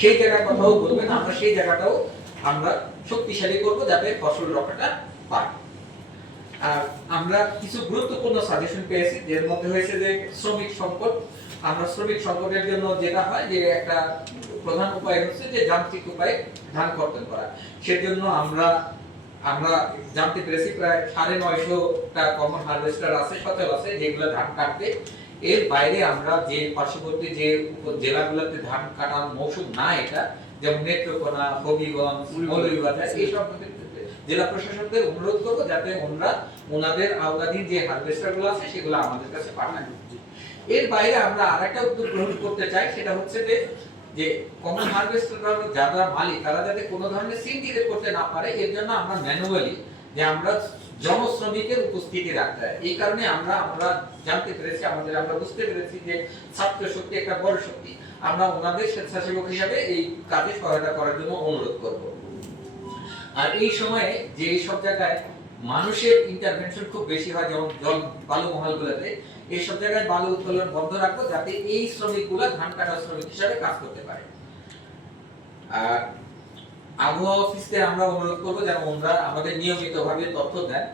সেই জায়গার কথাও বলবেন আমরা সেই জায়গাটাও আমরা শক্তিশালী করব যাতে ফসল রক্ষাটা পায়। আর আমরা কিছু গুরুত্বপূর্ণ সাজেশন পেয়েছি, যের মধ্যে হয়েছে যে শ্রমিক সংকট। আমরা শ্রমিক সংকটের জন্য যেটা হয় যে একটা প্রধান উপায় হচ্ছে যে যান্ত্রিক উপায়ে ধান কর্তন করা। সেজন্য আমরা আমরা জানতে পেরেছি প্রায় সাড়ে নয়শোটা কমন হারভেস্টার আছে, সচল আছে, যেগুলো ধান কাটবে এর বাইরে আমরা যে পার্শ্ববর্তী যে জেলাগুলোতে ধান কাটার মৌসুম না এটা যেমন নেত্রকোনা হবিগঞ্জ মৌলভীবাজার এইসব জেলা প্রশাসকদের অনুরোধ করব যাতে ওনারা ওনাদের আওতাধীন যে হারভেস্টারগুলো আছে সেগুলো আমাদের কাছে পাঠায় এর বাইরে আমরা আরেকটা উদ্যোগ গ্রহণ করতে চাই সেটা হচ্ছে যে যে কমন হারভেস্টার যারা মালিক তারা যাতে কোনো ধরনের সিন্ডিকেট করতে না পারে এর জন্য আমরা ম্যানুয়ালি যে আমরা জনশ্রমিকের উপস্থিতি রাখতে হয়। এই কারণে আমরা আমরা জানতে পেরেছি, আমাদের, আমরা বুঝতে পেরেছি যে ছাত্র শক্তি একটা বড় শক্তি। আমরা ওনাদের স্বেচ্ছাসেবক হিসাবে এই কাজে সহায়তা করার জন্য অনুরোধ করব। আর এই সময়ে যে সব জায়গায় মানুষের ইন্টারভেনশন খুব বেশি হয়, যেমন জল, বালু মহলগুলোতে, এই সব জায়গায় বালু উত্তোলন বন্ধ রাখব যাতে এই শ্রমিকগুলো ধান কাটা শ্রমিক হিসাবে কাজ করতে পারে। আর আবহাওয়া অফিসকে আমরা অনুরোধ করব যেন আমাদের তথ্য দেন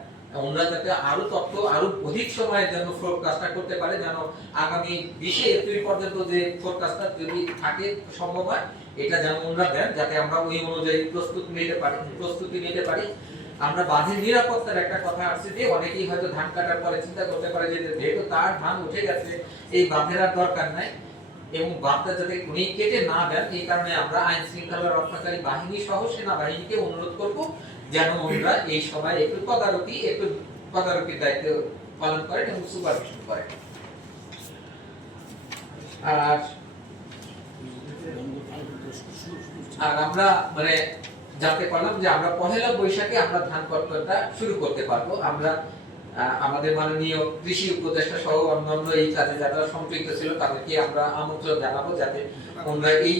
যাতে আরও তথ্য, আরও অধিক সময়ের জন্য ফোরকাস্টটা করতে পারে, যেন আগামী বিশে এপ্রিল পর্যন্ত যে ফোরকাস্টটা যদি থাকে সম্ভব হয়, এটা যেন ওনারা দেন, যাতে আমরা ওই অনুযায়ী প্রস্তুত নিতে পারি, প্রস্তুতি নিতে পারি। আমরা বাঁধের নিরাপত্তার একটা কথা আছে যে, অনেকেই হয়তো ধান কাটার পরে চিন্তা করতে পারে যে, যেহেতু তার ধান উঠে গেছে, এই বাঁধের আর দরকার নাই। এবং বাঁধটা যাতে উনি কেটে না দেন, এই কারণে আমরা আইন শৃঙ্খলা রক্ষাকারী বাহিনী সহ সেনাবাহিনীকে অনুরোধ করব যেন ওনারা এই সময় একটু তদারকি, একটু তদারকির দায়িত্ব পালন করেন এবং সুপারভিশন করেন। আর আর আমরা মানে জানতে পারলাম যে আমরা পহেলা বৈশাখে আমরা ধান কর্তনটা শুরু করতে পারব। আমরা আমাদের মাননীয় কৃষি উপদেষ্টা সহ অন্যান্য এই কাজে যারা সম্পৃক্ত ছিল তাদেরকে আমরা আমন্ত্রণ জানাব যাতে ওনারা এই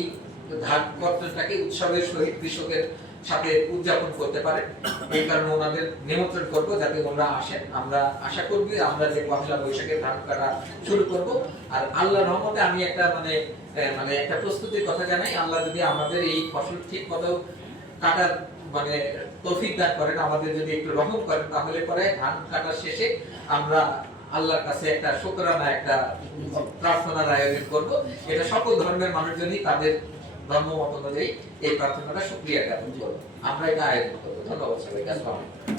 ধান কর্তনটাকে উৎসবের সহিত কৃষকের সাথে উদযাপন করতে পারে। এই কারণে ওনাদের নিমন্ত্রণ করব যাতে ওনারা আসেন। আমরা আশা করবি, আমরা যে পহেলা বৈশাখে ধান কাটা শুরু করব। আর আল্লাহ রহমতে আমি একটা মানে মানে একটা প্রস্তুতির কথা জানাই। আল্লাহ যদি আমাদের এই ফসল ঠিক মতো কাটার মানে তৌফিক দান করেন, আমাদের যদি একটু রহম করেন, তাহলে পরে ধান কাটার শেষে আমরা আল্লাহর কাছে একটা শুকরানা, একটা প্রার্থনার আয়োজন করব। এটা সকল ধর্মের মানুষজনই তাদের ধর্ম মত অনুযায়ী এই প্রার্থনাটা সুক্রিয়া জ্ঞাপন করব। আমরা এটা আয়োজন করব। ধন্যবাদ আলাইকুম।